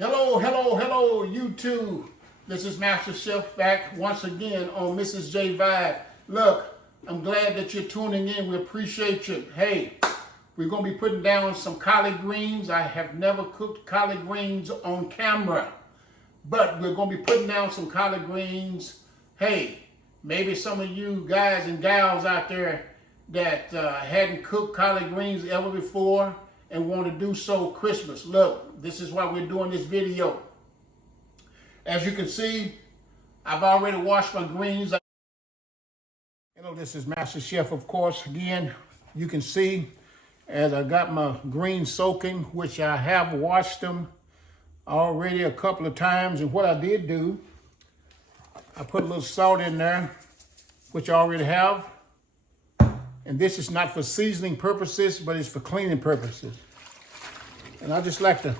Hello, YouTube. This is Masterchef back once again on Mrs. J Vibe. Look, I'm glad that you're tuning in. We appreciate you. Hey, we're going to be putting down some collard greens. I have never cooked collard greens on camera, but we're going to be putting down some collard greens. Hey, maybe some of you guys and gals out there that hadn't cooked collard greens ever before and want to do so Christmas. Look, this is why we're doing this video. As you can see, I've already washed my greens. This is Masterchef, of course. Again, you can see as I got my greens soaking, which I have washed them already a couple of times. And what I did do, I put a little salt in there, which I already have. And this is not for seasoning purposes, but it's for cleaning purposes. And I just like to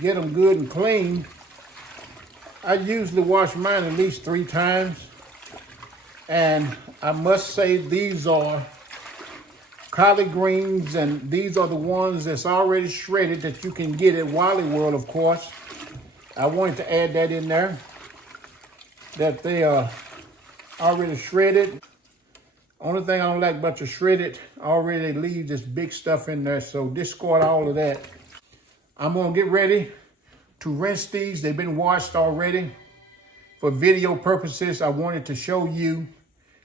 get them good and clean. I usually wash mine at least 3 times. And I must say these are collard greens, and these are the ones that's already shredded that you can get at Wally World, of course. I wanted to add that in there, that they are already shredded. Only thing I don't like about your shredded, already leave this big stuff in there, so discard all of that. I'm gonna get ready to rinse these. They've been washed already. For video purposes, I wanted to show you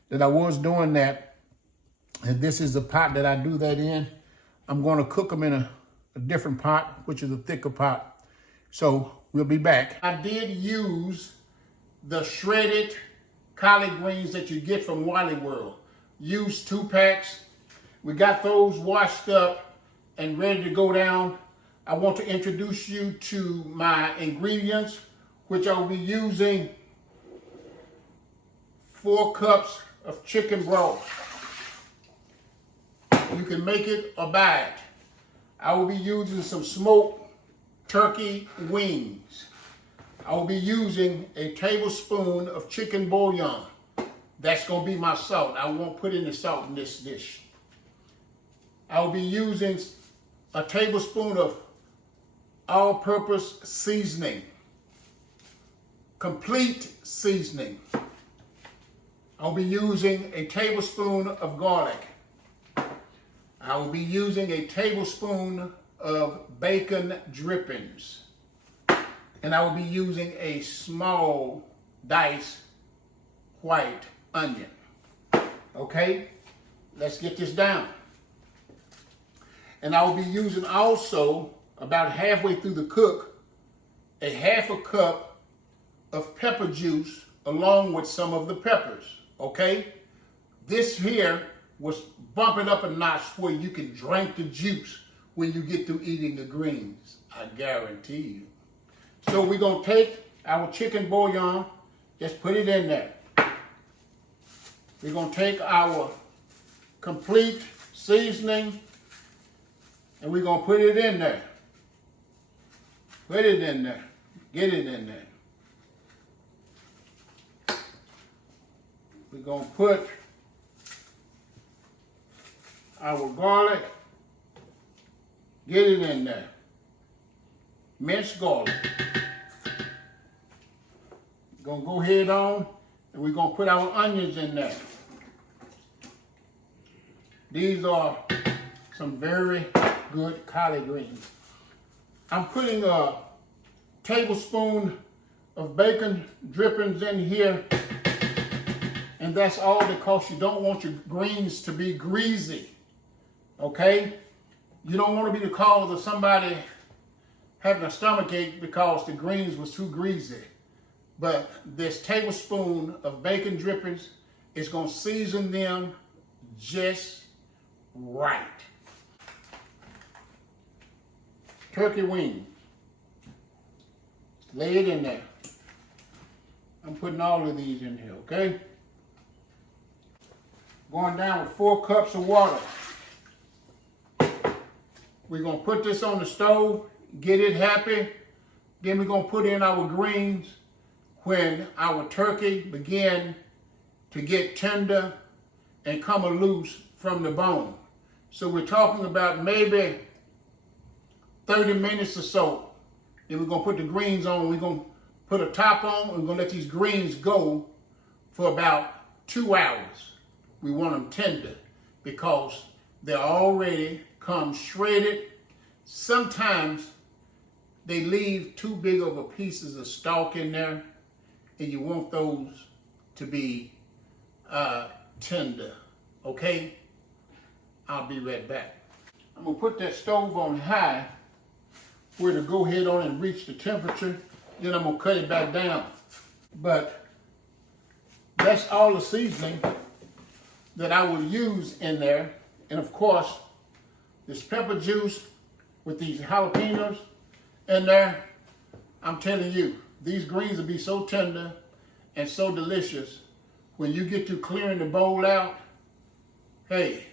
that I was doing that. And this is the pot that I do that in. I'm gonna cook them in a different pot, which is a thicker pot. So we'll be back. I did use the shredded collard greens that you get from Wally World. Used 2 packs. We got those washed up and ready to go down. I want to introduce you to my ingredients, which I'll be using 4 cups of chicken broth. You can make it or buy it. I will be using some smoked turkey wings. I will be using a tablespoon of chicken bouillon. That's going to be my salt. I won't put any salt in this dish. I will be using a tablespoon of all-purpose seasoning, complete seasoning. I'll be using a tablespoon of garlic. I will be using a tablespoon of bacon drippings. And I will be using a small diced white onion. Okay, let's get this down. And I will be using also, about halfway through the cook, a 1/2 cup of pepper juice along with some of the peppers. Okay, this here was bumping up a notch where you can drink the juice when you get through eating the greens. I guarantee you. So we're gonna take our chicken bouillon, just put it in there. We're going to take our complete seasoning and we're going to put it in there. Put it in there. Get it in there. We're going to put our garlic. Get it in there. Minced garlic. We're going to go ahead on and we're going to put our onions in there. These are some very good collard greens. I'm putting a tablespoon of bacon drippings in here, and that's all because you don't want your greens to be greasy, okay? You don't want to be the cause of somebody having a stomachache because the greens was too greasy. But this tablespoon of bacon drippings is going to season them just right. Turkey wings. Lay it in there. I'm putting all of these in here, okay? Going down with 4 cups of water. We're going to put this on the stove, get it happy. Then we're going to put in our greens when our turkey begin to get tender and come loose from the bone. So we're talking about maybe 30 minutes or so Then we're gonna put the greens on. We're gonna put a top on. We're gonna let these greens go for about 2 hours. We want them tender because they already come shredded. Sometimes they leave too big of a pieces of stalk in there, and you want those to be tender, okay? I'll be right back. I'm gonna put that stove on high where to go ahead on and reach the temperature. Then I'm gonna cut it back down. But that's all the seasoning that I will use in there. And of course, this pepper juice with these jalapenos in there. I'm telling you, these greens will be so tender and so delicious. When you get to clearing the bowl out, hey,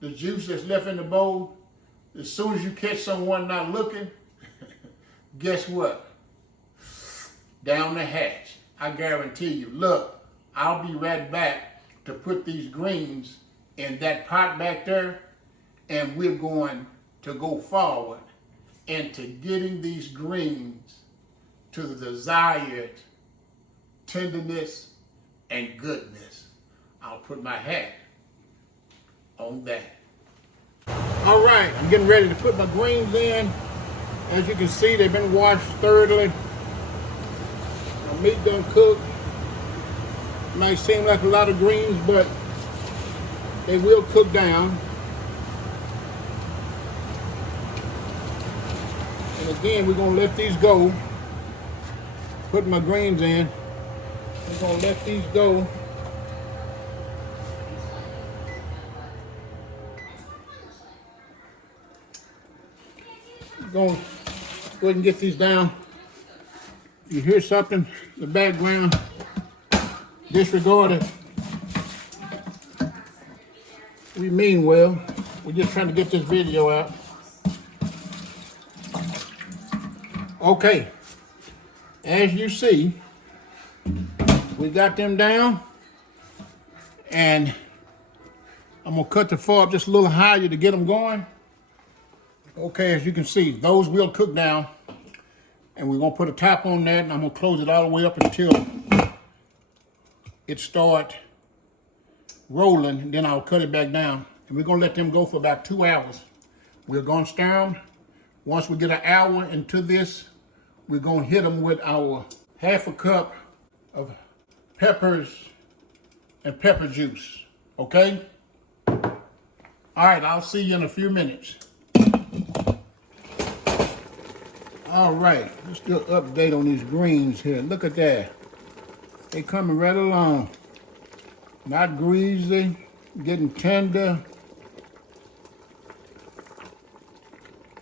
the juice that's left in the bowl, as soon as you catch someone not looking, guess what? Down the hatch. I guarantee you. Look, I'll be right back to put these greens in that pot back there, and we're going to go forward into getting these greens to the desired tenderness and goodness. I'll put my hat on that. All right, I'm getting ready to put my greens in. As you can see, they've been washed thoroughly. My meat done cooked. Might seem like a lot of greens, but they will cook down. And again, we're gonna let these go. Put my greens in. We're gonna let these go. Go ahead and get these down. You hear something in the background, disregard it. We mean well. We're just trying to get this video out. Okay, as you see, we got them down, and I'm gonna cut the fire up just a little higher to get them going. Okay, as you can see, those will cook down, and we're gonna put a top on that, and I'm gonna close it all the way up until it start rolling, and then I'll cut it back down. And we're gonna let them go for about 2 hours. We're gonna stir them. Once we get an hour into this, we're gonna hit them with our half a cup of peppers and pepper juice, okay? All right, I'll see you in a few minutes. All right, let's do an update on these greens here. Look at that. They coming right along. Not greasy, getting tender.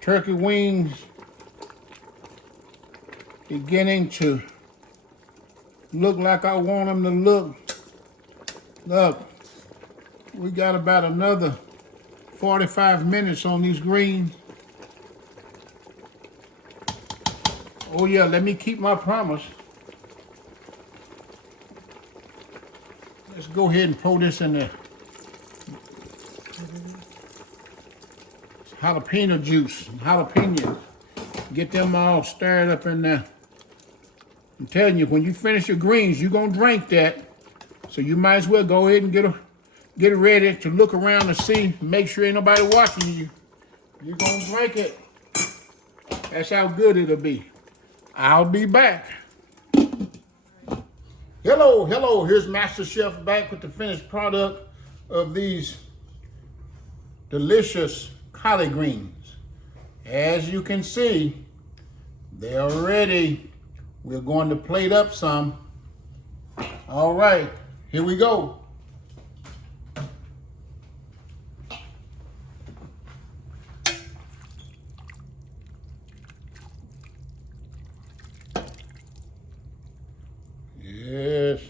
Turkey wings beginning to look like I want them to look. Look, we got about another 45 minutes on these greens. Oh yeah, let me keep my promise. Let's go ahead and pour this in there. It's jalapeno juice, jalapenos. Get them all stirred up in there. I'm telling you, when you finish your greens, you're gonna drink that. So you might as well go ahead and get ready to look around and see, make sure ain't nobody watching you. You're gonna drink it. That's how good it'll be. I'll be back. Hello, here's Masterchef back with the finished product of these delicious collard greens. As you can see, they're ready. We're going to plate up some. All right, here we go. Yes.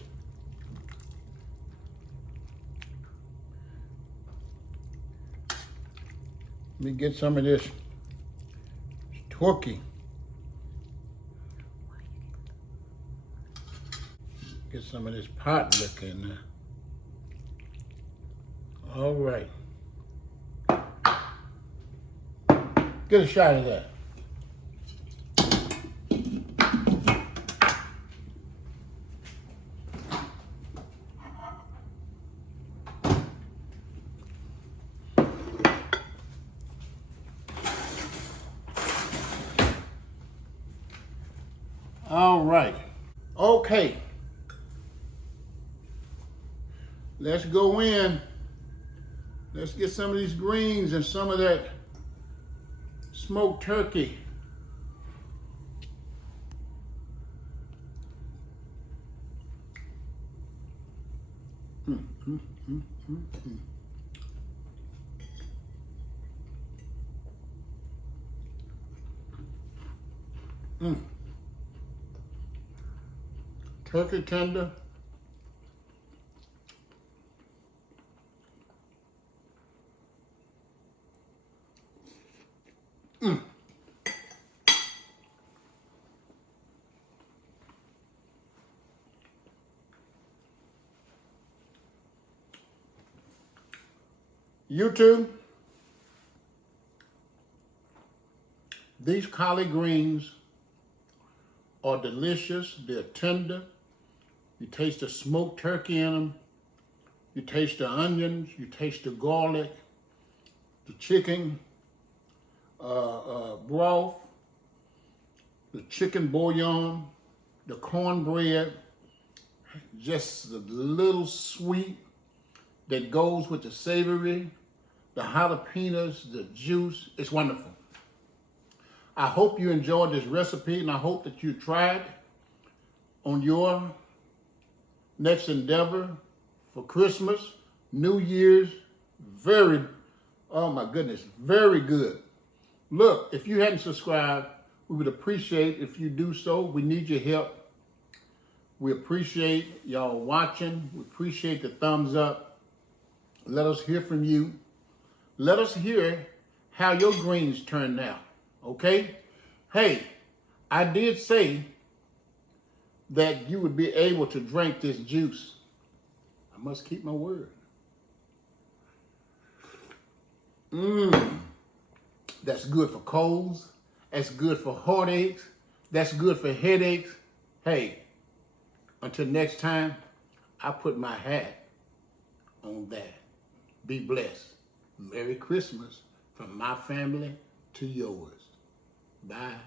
Let me get some of this turkey. Get some of this pot liquor in there. All right. Get a shot of that. All right. Okay. Let's go in. Let's get some of these greens and some of that smoked turkey. Turkey tender. YouTube, these collard greens are delicious. They're tender. You taste the smoked turkey in them. You taste the onions. You taste the garlic, the chicken broth, the chicken bouillon, the cornbread, just a little sweet that goes with the savory, the jalapenos, the juice. It's wonderful. I hope you enjoyed this recipe, and I hope that you try it on your next endeavor for Christmas, New Year's. Oh my goodness, very good. Look, if you hadn't subscribed, we would appreciate if you do so. We need your help. We appreciate y'all watching. We appreciate the thumbs up. Let us hear from you. Let us hear how your greens turned out, okay? Hey, I did say that you would be able to drink this juice. I must keep my word. That's good for colds. That's good for heartaches. That's good for headaches. Hey, until next time, I put my hat on that. Be blessed. Merry Christmas from my family to yours. Bye.